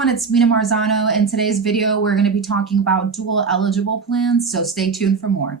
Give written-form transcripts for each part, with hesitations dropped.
everyone, it's Mina Marzano. In today's video, we're going to be talking about dual eligible plans, so stay tuned for more.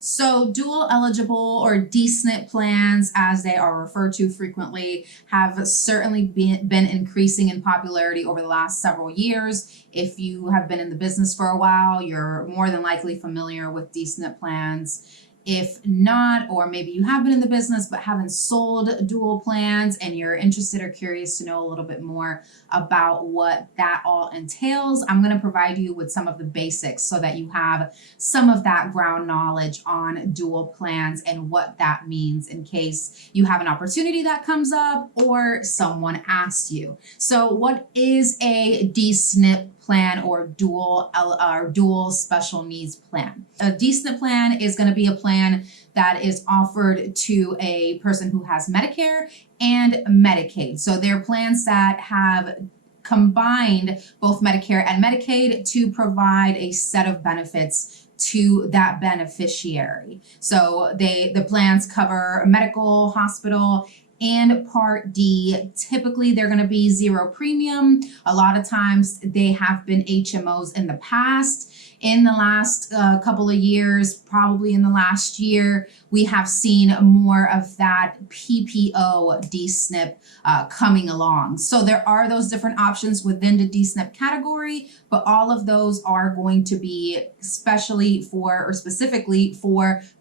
So dual eligible or DSNP plans, as they are referred to frequently, have certainly been increasing in popularity over the last several years. If you have been in the business for a while, you're more than likely familiar with DSNP plans. If not, or maybe you have been in the business but haven't sold dual plans and you're interested or curious to know a little bit more about what that all entails, I'm going to provide you with some of the basics so that you have some of that ground knowledge on dual plans and what that means in case you have an opportunity that comes up or someone asks you. So what is a DSNP plan or dual special needs plan? A DSNP plan is going to be a plan that is offered to a person who has Medicare and Medicaid. So they're plans that have combined both Medicare and Medicaid to provide a set of benefits to that beneficiary. So the plans cover medical, hospital, and Part D. Typically, they're going to be zero premium. A lot of times they have been HMOs in the past. In the last couple of years, probably in the last year, we have seen more of that PPO DSNP coming along. So there are those different options within the DSNP category, but all of those are going to be specifically for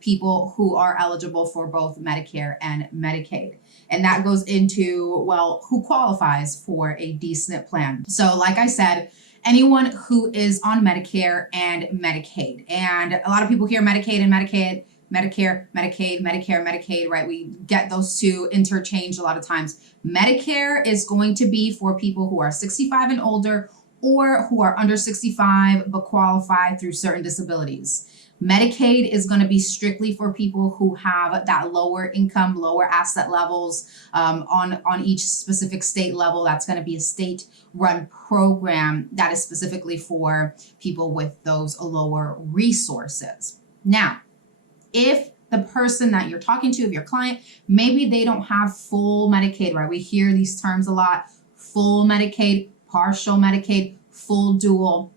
people who are eligible for both Medicare and Medicaid. And that goes into, well, who qualifies for a DSNP plan. So like I said, anyone who is on Medicare and Medicaid. And a lot of people hear Medicaid and Medicaid, Medicare, Medicaid, Medicare, Medicaid, right? We get those two interchanged a lot of times. Medicare is going to be for people who are 65 and older or who are under 65 but qualify through certain disabilities. Medicaid is going to be strictly for people who have that lower income, lower asset levels on each specific state level. That's going to be a state-run program that is specifically for people with those lower resources. Now, if the person that you're talking to, if your client, maybe they don't have full Medicaid, right? We hear these terms a lot: full Medicaid, partial Medicaid, full dual.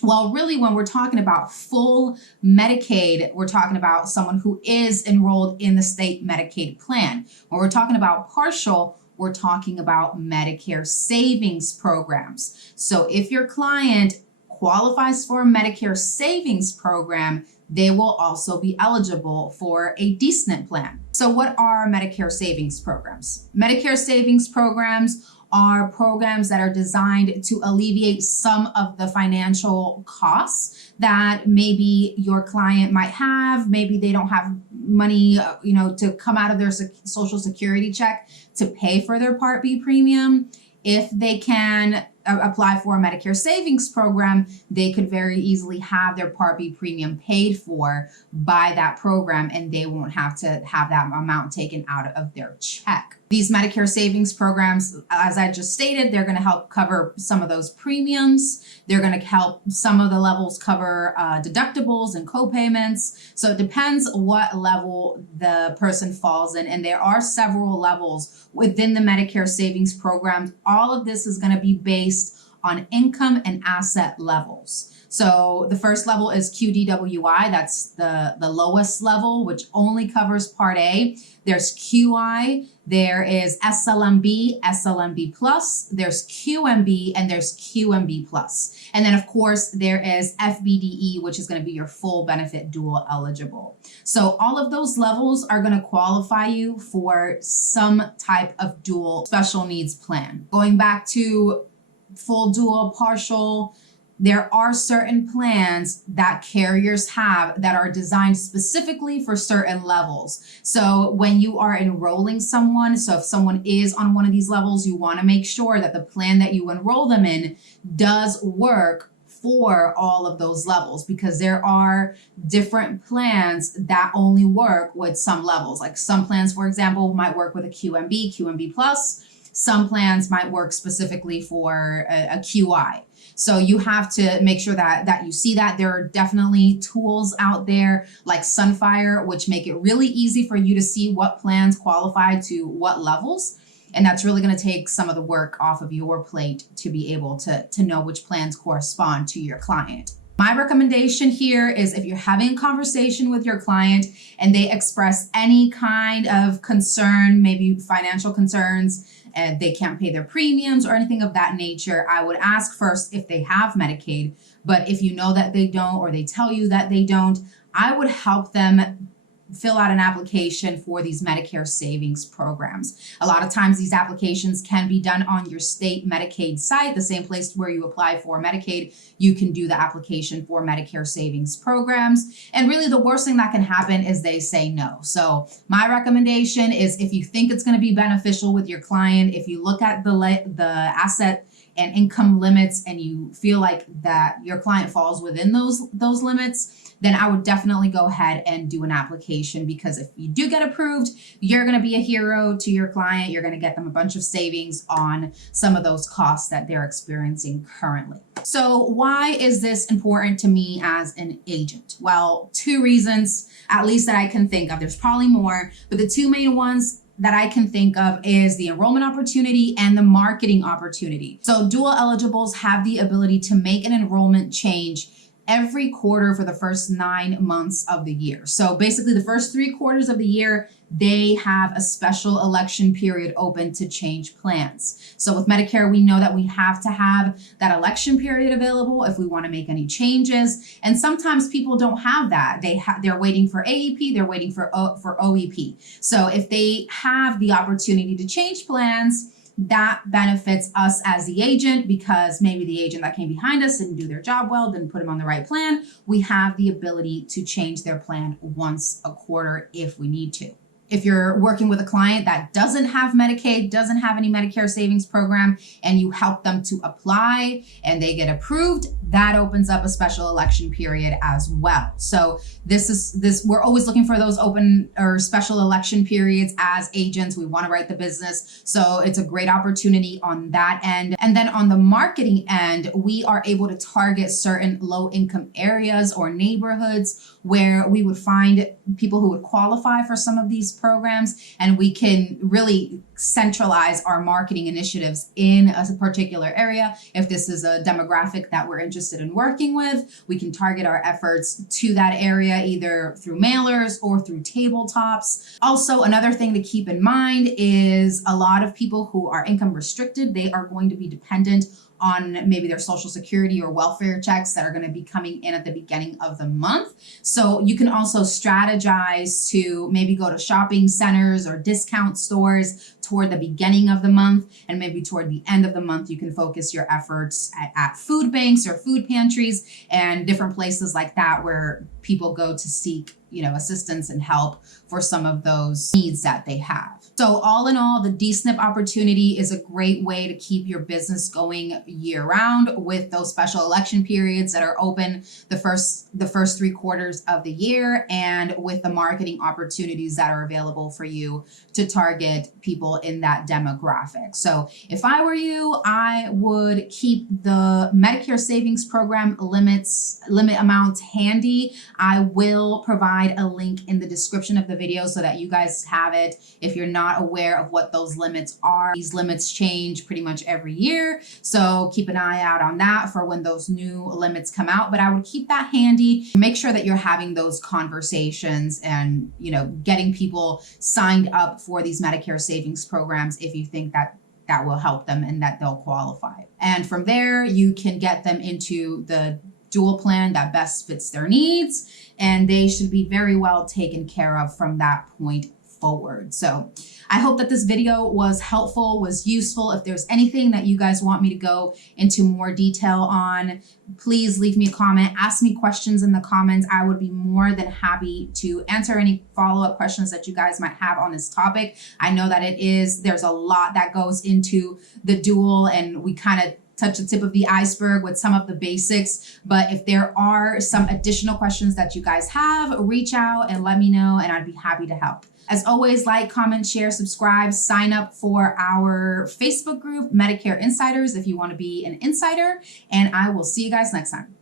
Well, really, when we're talking about full Medicaid, we're talking about someone who is enrolled in the state Medicaid plan. When we're talking about partial, we're talking about Medicare savings programs. So if your client qualifies for a Medicare savings program, they will also be eligible for a DSNP plan. So what are Medicare savings programs? Medicare savings programs are programs that are designed to alleviate some of the financial costs that maybe your client might have. Maybe they don't have money, to come out of their Social Security check to pay for their Part B premium. If they can apply for a Medicare savings program, they could very easily have their Part B premium paid for by that program, and they won't have to have that amount taken out of their check. These Medicare savings programs, as I just stated, they're going to help cover some of those premiums. They're going to help some of the levels cover deductibles and co-payments. So it depends what level the person falls in. And there are several levels within the Medicare savings programs. All of this is going to be based on income and asset levels. So the first level is QDWI. That's the lowest level, which only covers Part A. There's QI, there is SLMB, SLMB plus, there's QMB, and there's QMB plus. And then of course there is FBDE, which is going to be your full benefit dual eligible. So all of those levels are going to qualify you for some type of dual special needs plan. Going back to full, dual, partial, there are certain plans that carriers have that are designed specifically for certain levels. So when you are enrolling someone, so if someone is on one of these levels, you want to make sure that the plan that you enroll them in does work for all of those levels, because there are different plans that only work with some levels. Like some plans, for example, might work with a QMB, QMB plus. Some plans might work specifically for a QI. So you have to make sure that you see that. There are definitely tools out there like Sunfire, which make it really easy for you to see what plans qualify to what levels. And that's really going to take some of the work off of your plate to be able to know which plans correspond to your client. My recommendation here is if you're having a conversation with your client and they express any kind of concern, maybe financial concerns, and they can't pay their premiums or anything of that nature, I would ask first if they have Medicaid. But if you know that they don't, or they tell you that they don't, I would help them fill out an application for these Medicare savings programs. A lot of times these applications can be done on your state Medicaid site, the same place where you apply for Medicaid. You can do the application for Medicare savings programs. And really the worst thing that can happen is they say no. So my recommendation is if you think it's going to be beneficial with your client, if you look at the asset and income limits and you feel like that your client falls within those limits, then I would definitely go ahead and do an application, because if you do get approved, you're going to be a hero to your client. You're going to get them a bunch of savings on some of those costs that they're experiencing currently. So why is this important to me as an agent? Well, 2 reasons, at least that I can think of. There's probably more, but the 2 main ones that I can think of is the enrollment opportunity and the marketing opportunity. So dual eligibles have the ability to make an enrollment change every quarter for the first 9 months of the year. So basically the first 3 quarters of the year, they have a special election period open to change plans. So with Medicare, we know that we have to have that election period available if we want to make any changes. And sometimes people don't have that. They're waiting for AEP, they're waiting for OEP. So if they have the opportunity to change plans, that benefits us as the agent, because maybe the agent that came behind us didn't do their job well, didn't put them on the right plan. We have the ability to change their plan once a quarter if we need to. If you're working with a client that doesn't have Medicaid, doesn't have any Medicare savings program, and you help them to apply and they get approved, that opens up a special election period as well. So we're always looking for those open or special election periods as agents. We want to write the business. So it's a great opportunity on that end. And then on the marketing end, we are able to target certain low income areas or neighborhoods where we would find people who would qualify for some of these programs, and we can really centralize our marketing initiatives in a particular area. If this is a demographic that we're interested in working with, we can target our efforts to that area either through mailers or through tabletops. Also, another thing to keep in mind is a lot of people who are income restricted, they are going to be dependent on maybe their social security or welfare checks that are going to be coming in at the beginning of the month. So you can also strategize to maybe go to shopping centers or discount stores toward the beginning of the month, and maybe toward the end of the month, you can focus your efforts at food banks or food pantries and different places like that where people go to seek, assistance and help for some of those needs that they have. So all in all, the DSNP opportunity is a great way to keep your business going year round with those special election periods that are open the first 3 quarters of the year, and with the marketing opportunities that are available for you to target people in that demographic. So if I were you, I would keep the Medicare savings program limit amounts handy. I will provide a link in the description of the video so that you guys have it if you're not aware of what those limits are. These limits change pretty much every year, so keep an eye out on that for when those new limits come out. But I would keep that handy. Make sure that you're having those conversations and getting people signed up for these Medicare savings programs if you think that will help them and that they'll qualify. And from there, you can get them into the dual plan that best fits their needs, and they should be very well taken care of from that point forward. So I hope that this video was helpful, was useful. If there's anything that you guys want me to go into more detail on, please leave me a comment, ask me questions in the comments. I would be more than happy to answer any follow-up questions that you guys might have on this topic. I know that there's a lot that goes into the dual, and we kind of touch the tip of the iceberg with some of the basics. But if there are some additional questions that you guys have, reach out and let me know, and I'd be happy to help. As always, like, comment, share, subscribe, sign up for our Facebook group, Medicare Insiders, if you want to be an insider, and I will see you guys next time.